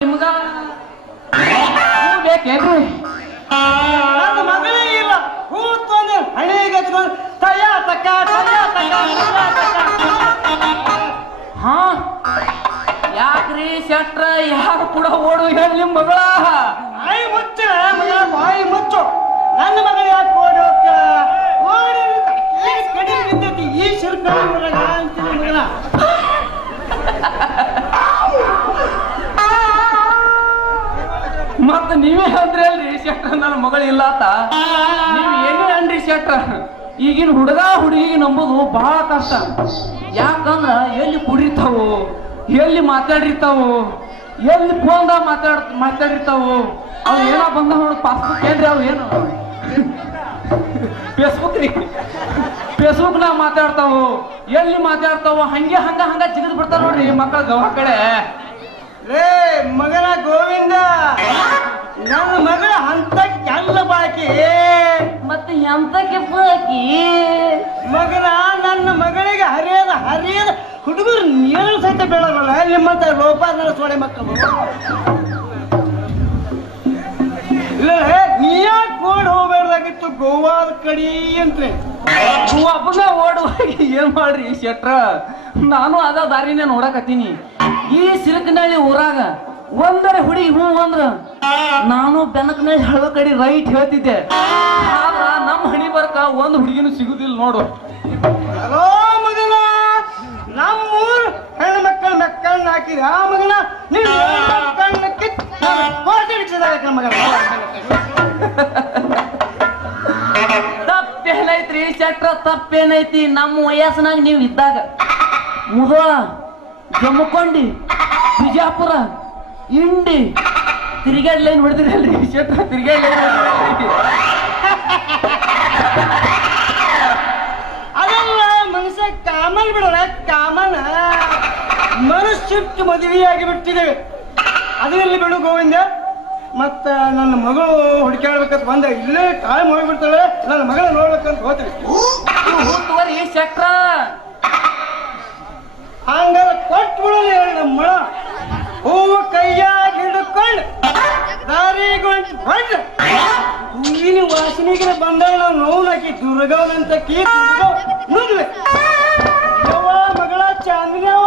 ನಿಮ್ಗ ಬೇಕೇನ್ರಿ? ನನ್ನ ಮಗಳೇ ಇಲ್ಲ ಕೂತ್ಕೊಂಡು ಹಣೆಗೆ ಹಚ್ಕೊಂಡು ತಯ ತಕ್ಕ ಹಾ ಯಾಕ್ರಿ ಶೆಟ್ರ ಯಾರು ಕೂಡ ಓಡು ಹೇಳಿ ನಿಮ್ ಮಗಳ ಬಾಯಿ ಮುಚ್ಚ ಮಗಳ ಬಾಯಿ ಮುಚ್ಚು. ನನ್ನ ಮಗ ಯಾಕೆ ಓಡಿ ಹೋಗ್ತ ಓಡಿ ಕಡಿ ಬಿದ್ದೈತಿ ಈ ಶಿರ್ಕ ಅಂತೀನಿ ಮಗಳ. ಮತ್ತ ನೀವೇ ಅಂದ್ರಿ ಅಲ್ರಿ ಶೆಟ್ರ ನನ್ನ ಮಗಳು ಇಲ್ಲ ಅಂತ. ನೀವ್ ಏನೇ ಅನ್ರಿ ಶೆಟ್ರ, ಈಗಿನ ಹುಡುಗ ಹುಡುಗಿಗೆ ನಂಬೋದು ಬಹಳ ಕಷ್ಟ. ಯಾಕಂದ್ರ ಎಲ್ಲಿ ಕುಡಿತಾವು, ಎಲ್ಲಿ ಮಾತಾಡಿರ್ತಾವು, ಎಲ್ಲಿ ಫೋನ್ದಾಗ ಮಾತಾಡಿರ್ತಾವು. ಅವ್ ಏನೋ ಬಂದ ನೋಡ್ ಪಾಸ್ಬುಕ್ ಏನ್ರಿ ಅವ್ ಏನು ಫೇಸ್ಬುಕ್ ರೀ, ಫೇಸ್ಬುಕ್ ನಾಗ ಮಾತಾಡ್ತಾವು, ಎಲ್ಲಿ ಮಾತಾಡ್ತಾವು, ಹಂಗೆ ಹಂಗ ಜಿಗಿದ್ ಬಿಡ್ತಾರ ನೋಡ್ರಿ ಮಕ್ಕಳ ಗವ ಕಡೆ. ಲೇ ಮಗನ ಗೋವಿಂದ, ನನ್ನ ಮಗಳ ಅಂತ ಕೆಲ್ಲ ಬಾಕಿ ಮತ್ತೆ ಎಂತಕ್ಕೆ ಬಾಕಿ ಮಗನ. ನನ್ನ ಮಗಳಿಗೆ ಹರಿಯದ ಹುಡುಗರು ನೀರು ಸಹಿತ ಬೆಳಗಲ್ಲ ನಿಮ್ಮಂತ ಲೋಪ ನನ್ನ ಸೊಡೆ ಮಕ್ಕಳು. ಇಲ್ಲ ನೀ ಯಾಕೆ ಓಡ್ ಹೋಗ್ಬೇಡ್ದಾಗಿತ್ತು ಗೋವಾದ ಕಡಿ ಅಂತ್ರಿ. ಒಬ್ಬನ ಓಡುವಾಗ ಏನ್ ಮಾಡ್ರಿ ಶೆಟ್ರ, ನಾನು ಅದ ದಾರಿನೇ ನೋಡಕತ್ತೀನಿ. ಈ ಸಿರಕನಹಳ್ಳಿ ಊರಾಗ ಒಂದರ ಹುಡುಗಿ ಹೂ ಅಂದ್ರ ನಾನು ಬೆನಕನಹಳ್ಳಿ ಹಳ್ಳ ಕಡೆ ರೈಟ್ ಹೇಳ್ತಿದ್ದೆ. ಆದ್ರ ನಮ್ಮ ಹಣಿ ಬರ್ಕ ಒಂದ್ ಹುಡುಗಿನೂ ಸಿಗುದಿಲ್ಲ ನೋಡು. ಹಲೋ ಮಗನ, ನಮ್ಮೂರ್ ಹೆಣ್ಣು ಮಕ್ಕಳನ್ನ ಹಾಕಿದ ಆ ಮಗನ ನೀನು ಮಕ್ಕಳನ್ನ ಕಿತ್ತು ಮಗನ. ತಪ್ಪೇನೈತ್ರಿ ಶೆಟ್ರ, ತಪ್ಪೇನೈತಿ? ನಮ್ಮ ವಯಸ್ಸಿನಾಗ ನೀವ್ ಇದ್ದಾಗ ಮುದೋಳ, ಜಮ್ಮಕೊಂಡಿ, ಬಿಜಾಪುರ, ಇಂಡಿ ತಿರುಗಾಡ್ ಲೈನ್ ಹೊಡೆದಿರಲ್ರಿ ಶೆಟ್ರ, ತಿರುಗಾಡ್ ಲೈನ್ ಅದಲ್ಲ ಮನುಷ್ಯ ಕಾಮನ್ ಬಿಡೋಣ, ಕಾಮನ್ ಮನುಷ್ಯಕ್ಕೆ ಮದುವೆಯಾಗಿ ಬಿಟ್ಟಿದ್ದೇವೆ. ಅದು ಇಲ್ಲಿ ಬಿಡು ಗೋವಿಂದ. ಮತ್ತ ನನ್ನ ಮಗಳು ಹುಡುಕಾಡ್ಬೇಕಂತ ಬಂದ ಇಲ್ಲೇ ಟೈಮ್ ಹೋಗ್ಬಿಡ್ತಾಳೆ. ನನ್ನ ಮಗಳ ನೋಡ್ಬೇಕಂತ ಹೋಗ್ತೇವೆ. ಹೂತುವರಿ ಶೆಟ್ರ, ಹಂಗಾರ ಕೊಟ್ಟು ಬಿಡೋದು ಹೇಳಿ ನಮ್ಮ ಮಳ ಹೂವು ಕೈಯಾಗ ಹಿಡ್ಕೊಂಡು ದಾರಿಗೊಂಡು ಬಂದು ಹೂವಿನ ವಾಸನೆಗೆ ಬಂದಾಗ ನಾವು ನೋವು ದುರ್ಗವನಂತ ನುಗ್ವೆ ಯವ್ವ ಮಗಳ ಚಾಂದಿನವ್ವ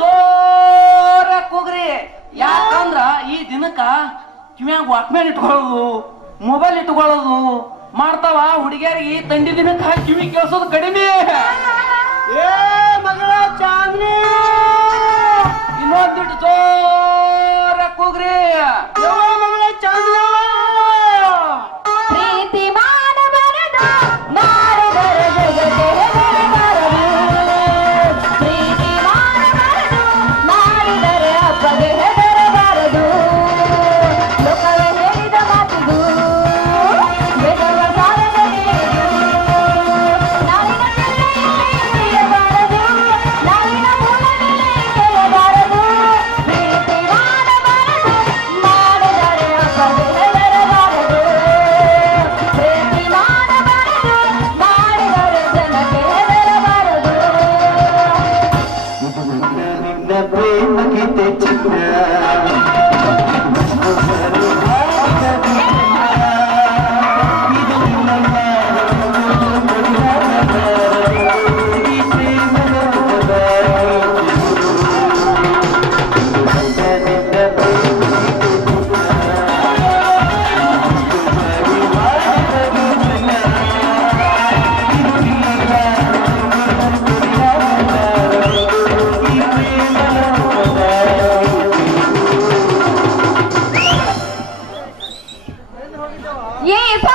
ಜೋರ ಕೂಗ್ರಿ. ಯಾಕಂದ್ರ ಈ ದಿನಕ್ಕ ಕಿವ್ಯಾಗ ವಾಕ್ಮ್ಯಾನ್ ಇಟ್ಕೊಳ್ಳೋದು, ಮೊಬೈಲ್ ಇಟ್ಕೊಳ್ಳೋದು ಮಾಡ್ತಾವ. ಹುಡುಗಿಯರಿಗೆ ತಂಡಿ ದಿನಕ್ಕ ಕಿವಿ ಕೇಳಿಸೋದು ಕಡಿಮೆ. ಏ ಮಗಳ ಚಾಂದಿನಿ, ಇನ್ನೊಂದಿಟ್ಟು ಜೋರ ಕೂಗ್ರಿ. ಯವ್ವ ಮಗಳ ಚಾಂದಿನವ್ವ. ಪ್ರೀತಿ ಮಾಡಬಾರದು, ಮಾಡಿದರೆ ಜಗತ್ತೇ ಬರಬಾರದು. ಪ್ರೀತಿ ಮಾಡಬಾರದು, ಮಾಡಿದರೆ ಅಪ್ಪಗೆ ಹೆದರಬಾರದು. ಲೋಕವೇ ಹೇಳಿದ ಮಾತಿದು ಬೆದರುವ ಸಾಲದಲ್ಲಿ ನಾಳಿನ ತಿಳಿಯಬಾರದು, ನಾಳಿನ ಮೂಲದಲ್ಲಿ ಕೇಳಬಾರದು. ಪ್ರೀತಿ ಮಾಡಬಾರದು, ಮಾಡಿದರೆ ಅಪ್ಪಗೆ ಹೆದರಬಾರದು. ಪ್ರೀತಿ ಮಾಡಬಾರದು, ಮಾಡಿದರೆ ಜನಕ್ಕೆ ಹೆದರಬಾರದು. ನಿನ್ನ ಪ್ರೇಮ ಗೀತೆ ಚಿನ್ನ ಏಪ್ಪ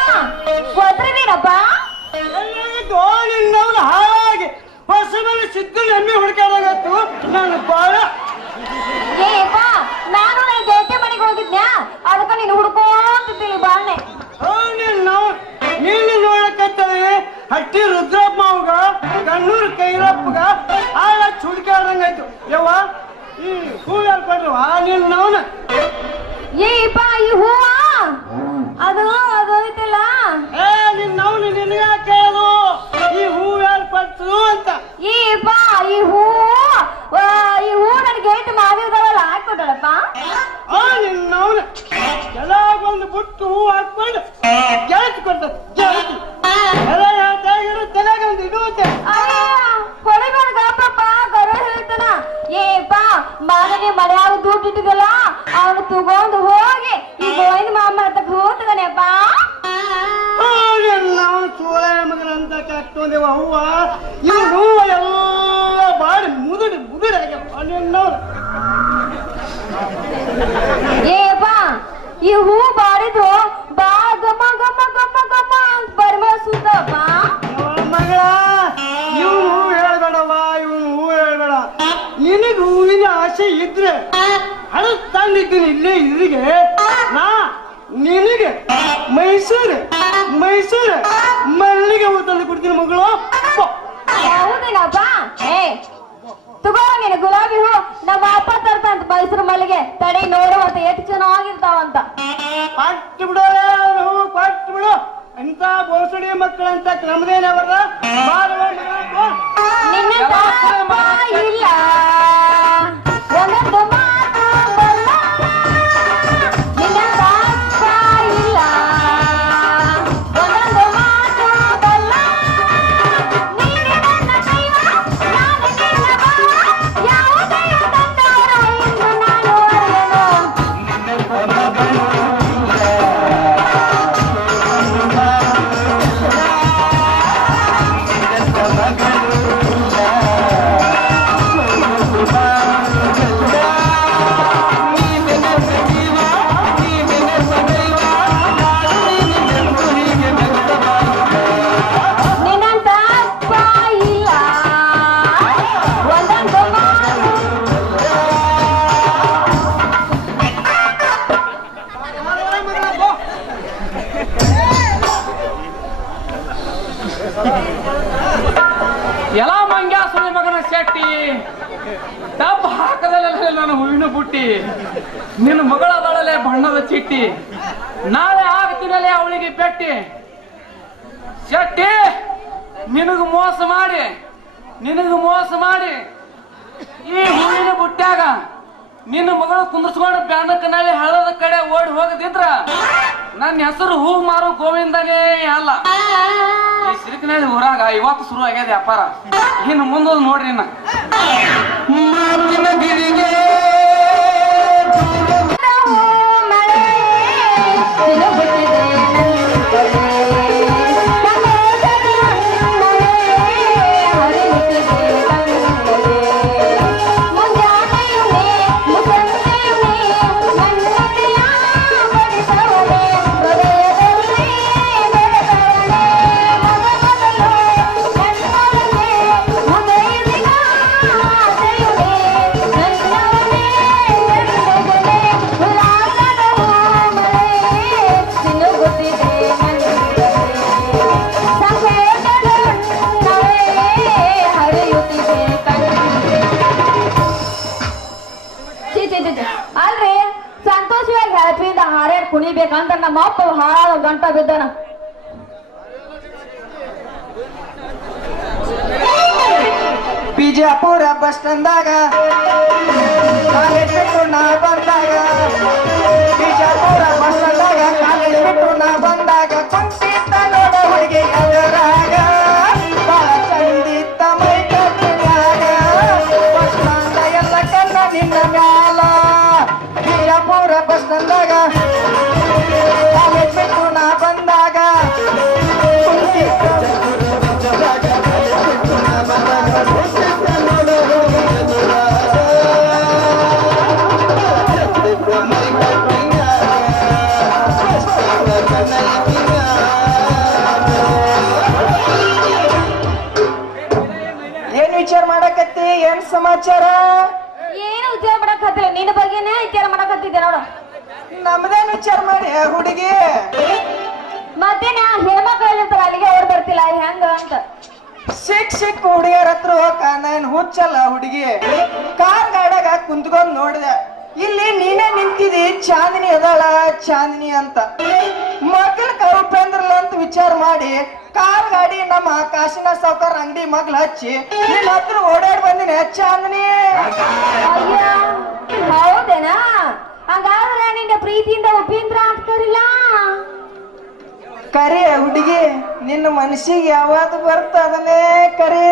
ಒದ್ರದೀನಪ್ಪ? ನಿನ್ನವನು ಹಾಗೆ ಬಸವನ ಸಿದ್ದು ಎಮ್ಮೆ ಹುಡುಕಾಡಾಗತ್ತು ನಾನು ಬಾಳ. ಏಪ್ಪ ನಾನು ನನ್ನ ಗೆಳತಿ ಮನೆಗೆ ಹೋಗಿದ್ನ್ಯಾ, ಅದಕ್ಕೆ ನೀನು ಹುಡ್ಕೋತಿದ್ದೀನಿ ಬಾಳ್ನೆ. ನೀನು ನೋಡಕತ್ತವೆ ಹಟ್ಟಿ ರುದ್ರಪ್ಪ ಅವಗ ಕಣ್ಣೂರು ಕೈರಪ್ಪಗ ಆಳ ಹುಡುಕಾಡ್ದಂಗಾಯ್ತು. ಯವ್ವ ಈ ಹೂ ಹೇಳ್ಕೊಡ್ರವ ನಿನ್ನವನ. ಏಪ್ಪ ಈ ಹೂವ ಅದು ಐತಿಲ್ಲ, ಏ ನಿನ್ನವನು ನಿನಗ ಕೇಳು ಈ ಹೂ ಯಾರು ಪಡ್ತು ಅಂತ. ಏಪ್ಪ ಈ ಹೂ ನನ್ನ ಗೆಳತಿ ಮಾವಿದವಲ್ಲ ನಿನ್ನವನ ಕೆಲವೊಂದು ಬುಟ್ಟು ಹೂ ಹಾಕೊಂಡು ಗೆಳತಿ ಕೊಡ್ತದೆ ಗೆಳತಿ ತಲೆಗೊಂದು ಇಡುತ್ತೆ ಹೊರಗಪ್ಪ ಗರು ಹೇಳ್ತಾನ ಏಪಾ ಮಗನೇ ಮನ್ಯಾಗ ದುಡ್ಡು ಇಟ್ಟಿದಲ್ಲ ಅವನು ತಗೊಂಡು ಹೋಗಿ ಈ ಗೋವಿಂದ ಮಾಮ ಹತ್ತಕ್ ಹೋಗ್ತದಾನೆಪ್ಪ ನಾವು ಸೋಳೆ ಮಗನಂತ ಕಟ್ಟೋದೇವ ಹೂವ ಇವ್ ಹೂವ ಎಲ್ಲ ಬಾಡಿ ಮುದುಡಿ ಏಪಾ ಈ ಹೂ ಬಾಡಿದ್ರು ಬಾ ಗಮ ಗಮ ಗಮ ಗಮ ಅಂತ ಬರ್ಮಸುತ್ತಪ್ಪ ಮಗಳ ಇವನು ಹೂ ಹೇಳ್ಬೇಡವ ಇವನು ಹೂ ಹೇಳ್ಬೇಡ ನಿನಗೆ ಹೂವಿನ ಆಸೆ ಇದ್ರೆ ಹಣ ತಂದಿದ್ದೀನಿ ಇಲ್ಲೇ ಇದ್ರಿಗೆ ನಾ ನಿನಗೆ ಮೈಸೂರು ಮಲ್ಲಿಗೆ ಹೂ ತಂದು ಕೊಡ್ತೀನಿ ಮಗಳು ಹೌದೇನಪ್ಪ ಏ ತಗೋ ನೀನು ಗುಲಾಬಿ ಹೂ ನಮ್ಮ ಅಪ್ಪ ತರ್ತಂತ ಮೈಸೂರು ಮಲ್ಲಿಗೆ ತಡಿ ನೋಡು ಅಂತ ಎಷ್ಟು ಚೆನ್ನಾಗಿರ್ತಾವಂತ ಪಟ್ಟು ಬಿಡೋಳೆ ಹೂ ಪಟ್ಟು ಬಿಡು ಎಂತ ಬೋಸಡಿ ಮಕ್ಕಳಂತ ನಮ್ದೇನೆ ಅವರ ನಿನ್ನ ತಾಪ ಇಲ್ಲ ಒಂದೊಂದು ಮಾತು ಬಲ್ಲ ನಿನ್ನ ತಾಪ ಇಲ್ಲ ಒಂದೊಂದು ಮಾತು ಬಲ್ಲ ನೀನೆ ನನ್ನ ದೈವ ನಾನು ನಿನ್ನ ಭಾವ ಯಾವ ದೈವ ತಂದವರ ಎಂದು ನಾನು ಎಲ್ಲ ಮಂಗ್ಯ ಸುಳಿ ಮಗನ ಶೆಟ್ಟಿ ಡಬ್ ಹಾಕದಲ್ಲ ನಾನು ಹೂವಿನ ಬುಟ್ಟಿ ನಿನ್ನ ಮಗಳದಳಲೆ ಬಣ್ಣದ ಚಿಟ್ಟಿ ನಾಳೆ ಆಗ್ತೀನಲ್ಲೇ ಅವಳಿಗೆ ಪೆಟ್ಟಿ ಶೆಟ್ಟಿ ನಿನಗೆ ಮೋಸ ಮಾಡಿ ಈ ಹೂವಿನ ಬುಟ್ಟ್ಯಾಗ ನಿನ್ನ ಮಗಳು ಕುಂದ್ರಸ್ಕೊಂಡು ಬ್ಯಾಂಡಕ್ಕನಲ್ಲಿ ಹಳ್ಳದ ಕಡೆ ಓಡಿ ಹೋಗದಿದ್ರ ನನ್ನ ಹೆಸರು ಹೂ ಮಾರು ಗೋವಿಂದನೇ ಅಲ್ಲ. ಈ ಸಿರಿಕಿನಲ್ಲಿ ಊರಾಗ ಇವತ್ತು ಶುರು ಆಗ್ಯದ ವ್ಯಾಪಾರ. ಇನ್ನು ಮುಂದೋದು ನೋಡ್ರಿ ಇನ್ನ ಅಲ್ರಿ ಸಂತೋಷವಾಗಿ ಹ್ಯಾಪಿಯಿಂದ ಹಾರ್ಯಾಡ್ ಕುಣಿಬೇಕಂತ ನಮ್ಮ ಅಪ್ಪ ಹಾಳ ಗಂಟ ಬಿದ್ದಾನ. ಬಿಜಾಪುರ ಬಸ್ ಸ್ಟ್ಯಾಂಡಾಗ ಕಾಲೇಜ್ ಬಿಟ್ಟು ನಾ ಬಂದಾಗ ಬಿಜಾಪುರ ಬಸ್ ಸ್ಟ್ಯಾಂಡಾಗ ಕಾಲೇಜ್ ಬಿಟ್ಟು ನಾ ಬಂದಾಗ ಕುಂತಿದ್ದ ನೋಡ ಹುಡುಗಿ ಎದುರಾಗ ಬಾಳ ಚಂದಿತ್ತ ಮೈ ಕಟ್ಟಿನ್ಯಾಗ ಬಸ್ ಸ್ಟ್ಯಾಂಡ ಎಲ್ಲ ಕಣ್ಣ ನಿನ್ನ ಮ್ಯಾಲ ಬಿಜಾಪುರ ಬಸ್ ಸ್ಟ್ಯಾಂಡಾಗ ಕಾಲೇಜ್ ಬಿಟ್ಟು ನಾ ಬಂದಾಗ ಏನ್ ವಿಚಾರ ಮಾಡಕತ್ತಿ? ಏನ್ ಸಮಾಚಾರ? ಏನು ವಿಚಾರ ಮಾಡಕತ್ತಿಲ್ಲ, ನಿನ್ನ ಬಗ್ಗೆನೇ ವಿಚಾರ ಮಾಡಕತ್ತಿದ್ದೆ ನೋಡು. ನಮ್ದೇನ್ ವಿಚಾರ ಮಾಡಿ ಹುಡುಗಿ? ಮತ್ತೇನ ಹೆಣ್ಮಕ್ಳು ಇರ್ತಾರ ಅಲ್ಲಿಗೆ ಓಡ್ ಬರ್ತಿಲ್ಲ ಹೆಂಗ ಅಂತ. ಸಿಕ್ ಹುಡುಗಿಯರ ಹತ್ರ ಹೋಗ ನಾನ್ ಹುಚ್ಚಲ್ಲ ಹುಡುಗಿ. ಕಾರ್ ಗಾಡ್ಯಾಗ ಕುಂತ್ಕೊಂಡ್ ನೋಡಿದೆ, ಇಲ್ಲಿ ನೀನೇ ನಿಂತಿದಿ, ಚಾಂದಿನಿ ಅದಾಳ ಚಾಂದಿನಿ ಅಂತ. ಮಕ್ಕಳ ಕೌಪೇಂದ್ರಲ್ಲ ಅಂತ ವಿಚಾರ ಮಾಡಿ ಕಾರ್ ಗಾಡಿ ನಮ್ಮ ಕಾಶಿನ ಸಾವ್ಕಾರ ಅಂಗಡಿ ಮಗ್ಲ ಹಚ್ಚಿ ನಿನ್ನ ಹತ್ರ ಓಡಾಡಿ ಬಂದಿನಿ ಚಾಂದಿನಿ. ಅಯ್ಯ ಹೌದೇನಾ? ಹಾಗಾದ್ರೆ ನಿನ್ನ ಪ್ರೀತಿಯಿಂದ ಉಪೇಂದ್ರ ಆಗ್ತಾರಿಲ್ಲ ಕರೆ ಹುಡುಗಿ ನಿನ್ನ ಮನಸ್ಸಿಗೆ ಯಾವತ್ತು ಬರ್ತ ಅದನ್ನೇ ಕರೆ.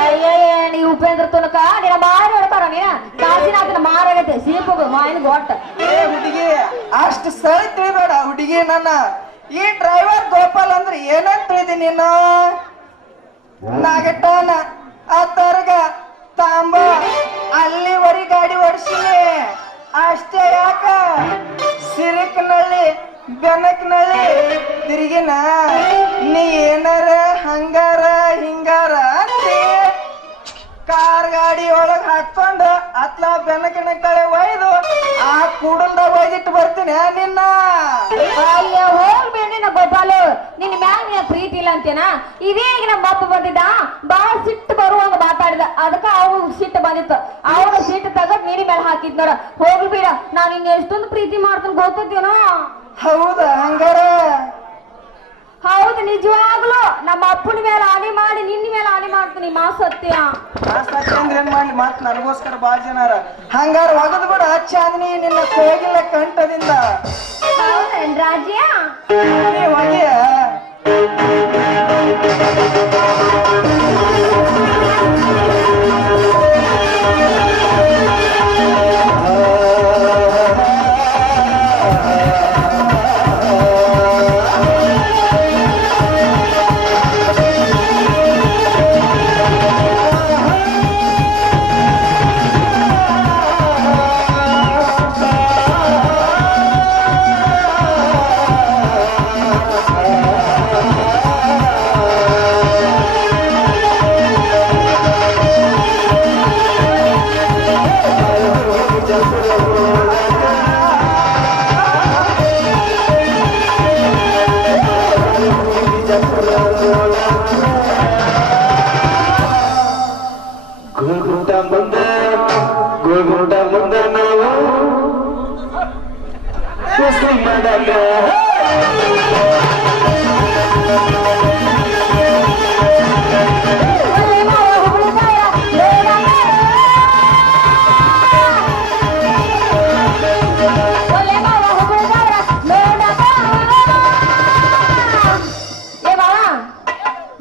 ಅಯ್ಯಯ್ಯ ನೀ ಉಪೇಂದ್ರ ತುನಕ ನಿನ್ನ ಮಾರಿ ಹೊಡ್ತಾರ ನೀನ ಕಾಸಿನ ಮಾರಾಗೈತೆ ಸೀಪು ಮಾಯಿನ ಗೊಟ್ಟ. ಏ ಹುಡುಗಿ ಅಷ್ಟು ಸರಿ ತಿಳಿಬೇಡ ಹುಡುಗಿ. ನನ್ನ ಈ ಡ್ರೈವರ್ ಗೋಪಾಲ್ ಅಂದ್ರೆ ಏನಂತ ತಿಳಿದಿ ನೀನು? ನಾಗಟ್ಟನ ಆ ತರ್ಗ ತಾಂಬ ಅಲ್ಲಿವರೆಗೆ ಗಾಡಿ ಓಡಿಸಿನಿ ಅಷ್ಟೇ. ಯಾಕ ಸಿರಿಕ್ನಲ್ಲಿ ಬೆನಕ್ನಲ್ಲಿ ತಿರುಗಿನ ನೀ ಏನಾರ ಹಂಗಾರ ಹಿಂಗಾರ ಅಂತಿ ಕಾರ್ ಗಾಡಿ ಒಳಗ್ ಹಾಕೊಂಡು ಅತ್ಲ ಬೆನಕಿನ ಕಡೆ ಒಯ್ದು ಆ ಕೂಡಂದ ಒಯ್ದಿಟ್ಟು ಬರ್ತೀನಿ ನಿನ್ನ. ಅಯ್ಯ ಹೋಗ್ಬೇಡ ನಿನ್ನ ಗೋಪಾಲು, ನಿನ್ನ ಮ್ಯಾಲ ನಿನ್ನ ಪ್ರೀತಿ ಇಲ್ಲ ಅಂತೇನ? ಇದೇ ಈಗ ನಮ್ಮ ಅಪ್ಪ ಬಂದಿದ್ದ ಬಾಳ ಸಿಟ್ಟು ಬರುವಂಗ ಮಾತಾಡಿದ, ಅದಕ್ಕ ಅವು ಸಿಟ್ಟು ಬಂದಿತ್ತು. ಅವನು ಸಿಟ್ಟು ತಗದ್ ನೀರಿ ಮೇಲೆ ಹಾಕಿದ್ ನೋಡ. ಹೋಗ್ಬೇಡ, ನಾನು ಇನ್ನ ಎಷ್ಟೊಂದು ಪ್ರೀತಿ ಮಾಡ್ತೀನಿ ಗೊತ್ತೇನೋ. ಹೌದಾ? ಹಂಗಾರ ಹೌದು, ನಿಜವಾಗ್ಲು ನಮ್ಮ ಅಪ್ಪನ ಮೇಲೆ ಆನೆ ಮಾಡಿ ನಿನ್ನ ಮೇಲೆ ಆನೆ ಮಾಡ್ತೀನಿ. ಮಾ ಸತ್ಯ ಅಂದ್ರೆ ಏನ್ ಮಾಡ್ಲಿ ಮತ್ ನನಗೋಸ್ಕರ ಬಾಳ ಜನಾರ. ಹಂಗಾರ ಒಗದ್ ಬಿಡ ಚಾಂದಿನಿ ನಿನ್ನ ಕೋಗಿಲ ಕಂಠದಿಂದ. ಹೌದೇನ್ ರಾಜ್ಯ? ಹೊಗೆ ಗುರುಗುಂಡ ಮುಂದೆ ನಾವು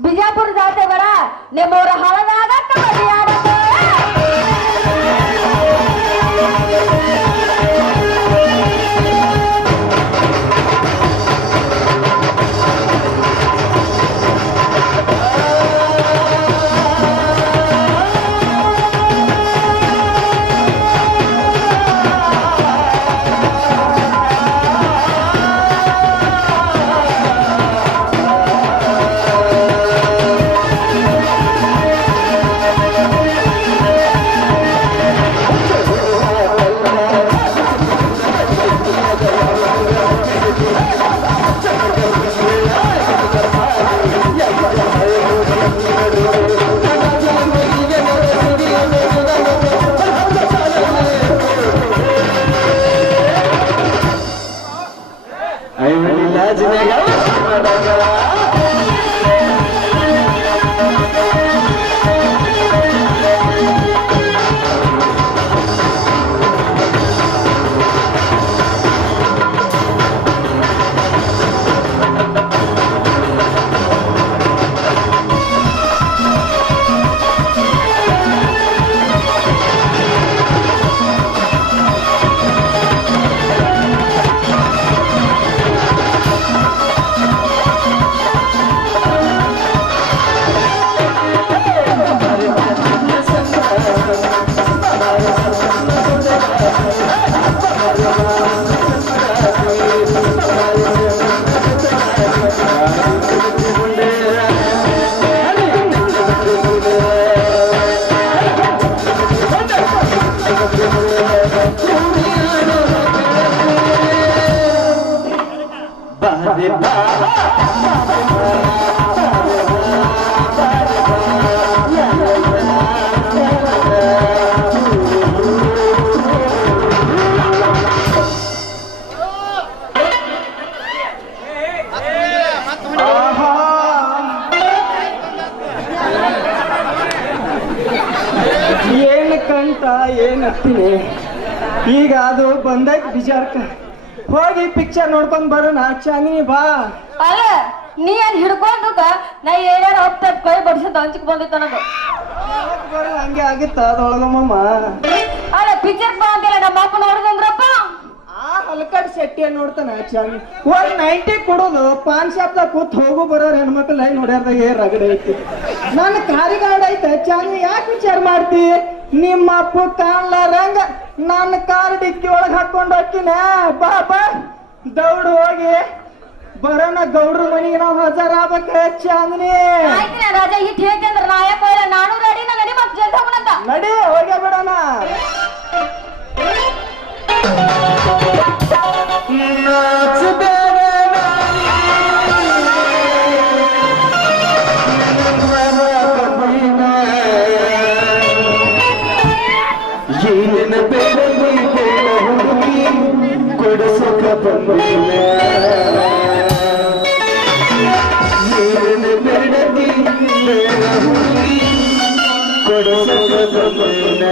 ಬಿಜಾಪುರ ಜಾತೆ ಬರ ನಿಮ್ಮೂರ ಹಳದಾಗ ಕಬಡ್ಡಿ ಆಡೋದು. ಏನ್ ಕಂಠ ಏನ್ ಹತ್ತೀನಿ ಈಗ ಅದು ಬಂದೈತಿ ವಿಚಾರಕ್ಕ. ಹೋಗಿ ಪಿಕ್ಚರ್ ನೋಡ್ಕೊಂಡ್ ಬರೋಣ. ಚಾಂದಿನಿ ಬಾ. ಅಲ್ಲ ನೀ ಅದ್ ಹಿಡ್ಕೊಂಡಕ್ಕ ನಾ ಏನಾರ ಹತ್ತ ಕೈ ಬಡ್ಸಂತ ಹಂಚಿಕ್ ಬಂದಿತ್ತ ನನಗ. ಹಂಗೆ ಆಗಿತ್ತ ಅದೊಳಗಮ್ಮ. ಅಲ್ಲ ಪಿಕ್ಚರ್ ಬಾ ಅಂತಿಲ್ಲ ನಮ್ಮ ಅಪ್ಪ ನೋಡಿದಂದ್ರಪ್ಪ. ಆ ಹಲ್ಕಡ್ ಶೆಟ್ಟಿ ನೋಡ್ತಾನ ಚಾಂದಿ. 190 ಕೊಡೋದು ಪಾನ್ ಶಾಪ್ದಾಗ ಕೂತ್ ಹೋಗು ಬರೋರ್ ಹೆಣ್ಮಕ್ಳು ಲೈನ್ ನೋಡ್ಯಾರ್ದಾಗ ರಗಡೆ ಐತಿ. ನನ್ನ ಕಾರಿಗಾಡ್ ಐತೆ ಚಾಂದಿ. ಯಾಕೆ ವಿಚಾರ ಮಾಡ್ತಿ? ನಿಮ್ಮ ಅಪ್ಪ ಕಾಣ್ಲಾರಂಗ ನನ್ನ ಕಾರ್ ಡಿಕ್ಕಿ ಒಳಗ್ ಹಾಕೊಂಡ್ ಹೋಗ್ತೀನಿ. ಬಾ ಬಾ ದೌಡ್ ಹೋಗಿ ಬರೋಣ. ಗೌಡ್ರ ಮನಿಗೆ ನಾವು ಹಜಾರ್ ಆಗ್ಬೇಕ ಚಾಂದಿನಿ. ಆಯ್ತಿನ ರಾಜ ಇಟ್ ಹೇಳ್ತಂದ್ರ ನಾ ಯಾಕೆ ಹೋಯ್ಲ? ನಾನು ರೆಡಿ ನಡಿ ಮತ್ತೆ ಜಲ್ದಿ ಹೋಗೋಣಂತ. ನಡಿ ಹೋಗೇ ಬಿಡೋಣ. ಏನ ಬೆಳಗಿ ಹುಡುಗಿ ಕೊಡಸಕ ಬಂದಿನ ಏನ ಬೆಳಗಿ ಹುಡುಗಿ ಕೊಡಸಕ ಬಂದಿನ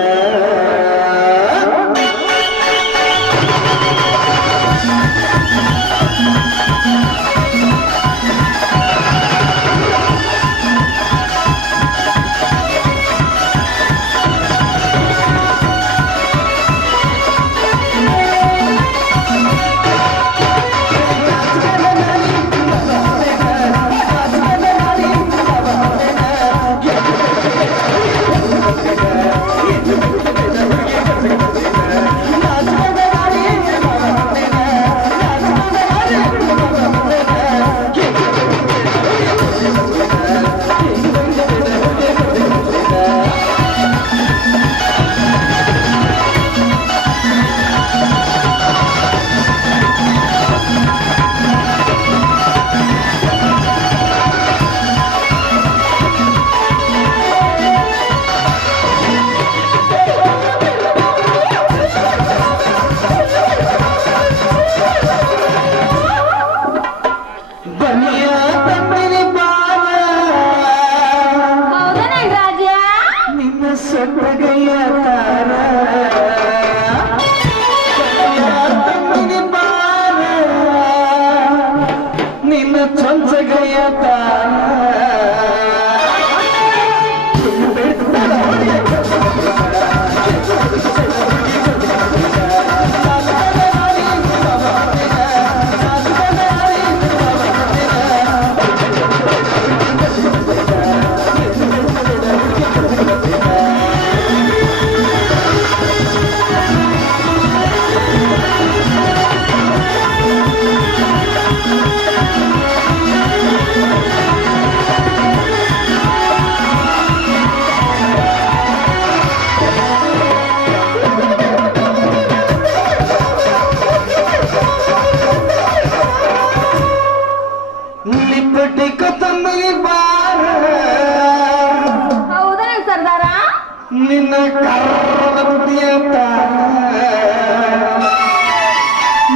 ನಿನ್ನ ಕರ್ತಿಯಂತ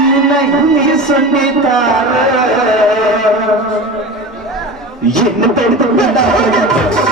ನಿನ್ನ ಹಿಂದಿ ಸೊಂಡಿತಾರ ಏನು ತಡೆದು ಬಂಗಾರ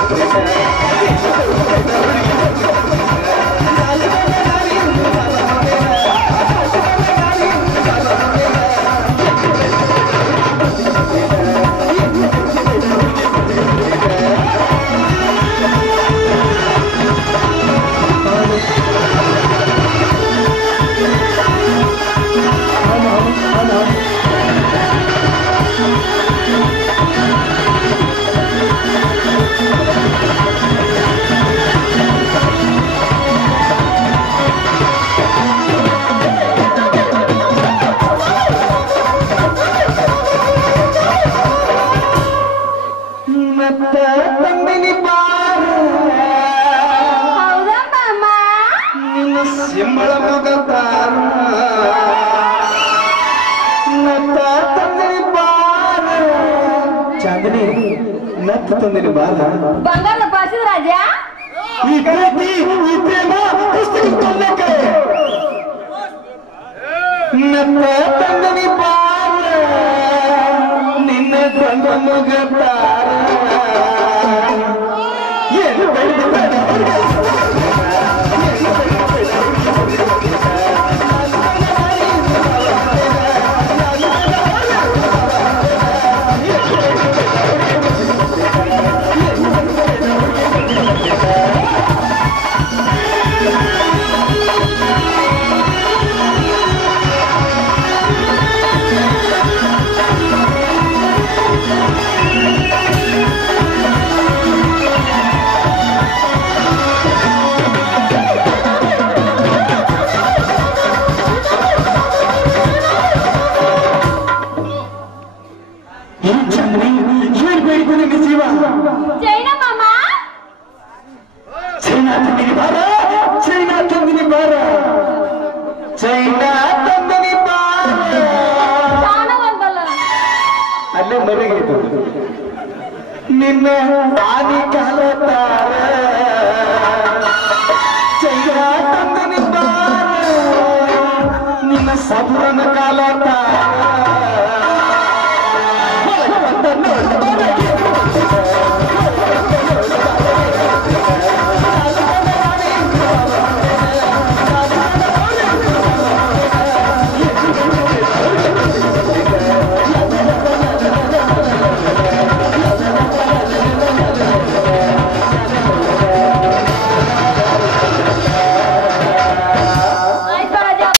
ಪಾಸಿದ ರಾಜ ನನ್ನ ತಂದನಿ ಬಾರ ನಿನ್ನ ಗಂಡ ಮಗತಾರ ಏನು ಬೆಳೆದ ಮೈನ ತಂದನಿ ಬಾರ ಕಾಣವಂತಲ್ಲ ಅಲ್ಲೇ ಮರಿಗಿತ್ತು ನಿನ್ನ ಆದಿ ಕಾಲತಾರ ಚೈನ ತಂದನಿ ಬಾರ ನಿನ್ನ ಸಬುರನ ಕಾಲತಾರ